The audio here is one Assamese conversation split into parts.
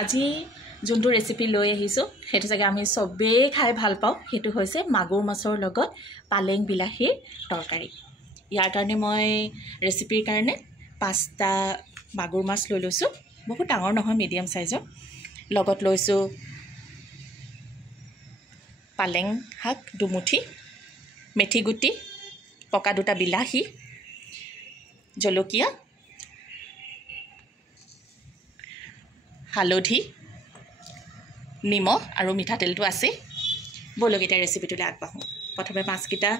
আজি যোনটো ৰেচিপি লৈ আহিছোঁ সেইটো চাগে আমি চবেই খাই ভাল পাওঁ। সেইটো হৈছে মাগুৰ মাছৰ লগত পালেং বিলাহীৰ তৰকাৰী। ইয়াৰ কাৰণে মই ৰেচিপিৰ কাৰণে 5টা মাগুৰ মাছ লৈ লৈছোঁ। বহুত ডাঙৰ নহয়, মিডিয়াম সাইজৰ। লগত লৈছোঁ পালেং শাক 2 মুঠি, মেথি গুটি, পকা 2টা বিলাহী, জলকীয়া, হালধি, নিমখ আৰু মিঠাতেলটো আছে। বলক এতিয়া ৰেচিপিটোলৈ আগবাঢ়োঁ। প্ৰথমে মাছকেইটা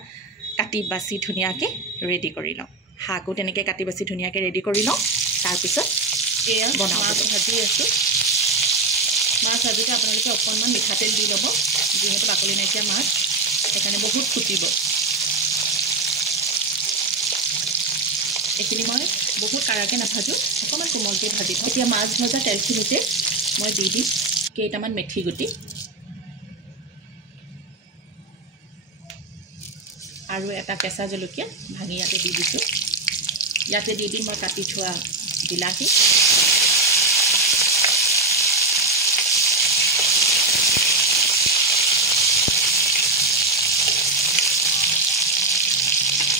কাটি বাছি ধুনীয়াকৈ ৰেডি কৰি লওঁ। শাকো তেনেকৈ কাটি বাছি ধুনীয়াকৈ ৰেডি কৰি লওঁ। তাৰপিছত এয়া বনাওঁ। মাছ ভাজি আছোঁ। মাছ ভাজোঁতে আপোনালোকে অকণমান মিঠাতেল দি ল'ব, যিহেতু বাকলি নাইকিয়া মাছ, সেইকাৰণে বহুত ফুটিব। এইখিনি মই বহুত কাৰাকৈ নাভাজোঁ, অকণমান কোমলকৈ ভাজি থওঁ। এতিয়া মাছ ভজা তেলখিনিতে মই দি দিম কেইটামান মেথি গুটি আৰু এটা কেঁচা জলকীয়া ভাঙি ইয়াতে দি দিছোঁ। ইয়াতে দি দিম মই কাটি থোৱা বিলাহী,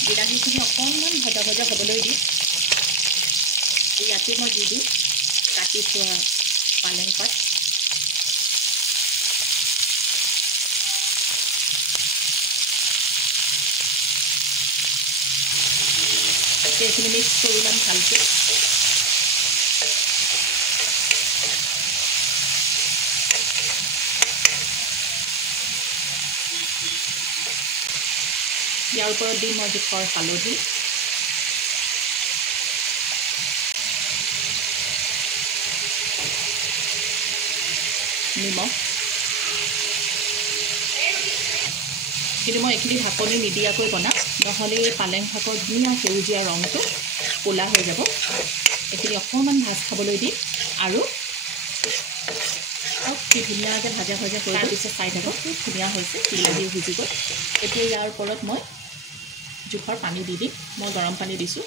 বিলাহীখিনি অকণমান ভজা ভজা হ'বলৈ দিম। ইয়াতে মই দি দিম কাটি থোৱা পালেং পাত, এইখিনি মিক্স কৰি ল'ম ভালকৈ। ইয়াৰ ওপৰত দিম মই জোখৰ হালধি, নিমখ। কিন্তু মই এইখিনি ঢাকনি নিদিয়াকৈ বনাম, নহ'লে এই পালেং শাকৰ ধুনীয়া সেউজীয়া ৰংটো ক'লা হৈ যাব। এইখিনি অকণমান ভাজ খাবলৈ দিম আৰু কি ধুনীয়াকৈ ভাজা ভজা কৰি তাৰপিছত চাই থাকক খুব ধুনীয়া হৈছে, বিলাহীও সিজি গ'ল। এতিয়া ইয়াৰ ওপৰত মই জোখৰ পানী দি দিম। মই গৰম পানী দিছোঁ।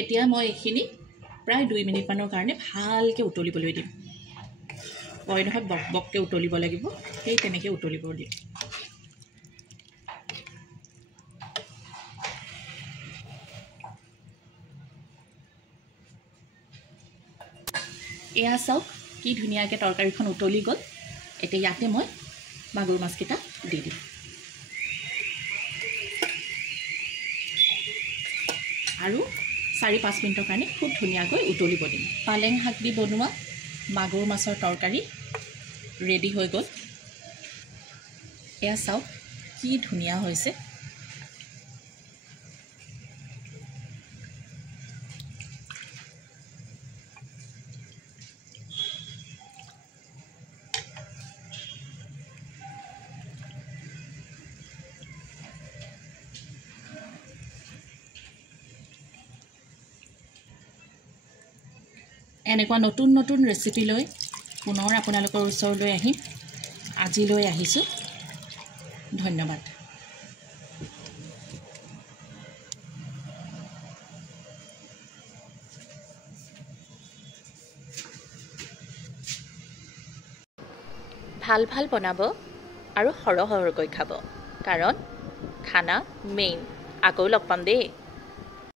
এতিয়া মই এইখিনি প্ৰায় 2 মিনিটমানৰ কাৰণে ভালকৈ উতলিবলৈ দিম। কয় নহয় বক বককৈ উতলিব লাগিব, সেই তেনেকৈ উতলিব দিম। এয়া চাওক কি ধুনীয়াকৈ তৰকাৰীখন উতলি গ'ল। এতিয়া ইয়াতে মই মাগুৰ মাছকেইটা দি দিম আৰু 4-5 মিনিটৰ কাৰণে খুব ধুনীয়াকৈ উতলিব দিম। পালেং শাক দি বনোৱা মাগুৰ মাছৰ তৰকাৰী ৰেডি হৈ গ'ল। এয়া চাওক কি ধুনীয়া হৈছে। এনেকুৱা নতুন নতুন ৰেচিপি লৈ পুনৰ আপোনালোকৰ ওচৰলৈ আহিম। আজিলৈ আহিছোঁ। ধন্যবাদ। ভাল ভাল বনাব আৰু সৰহ সৰহকৈ খাব, কাৰণ খানা মেইন। আকৌ লগ পাম দেই।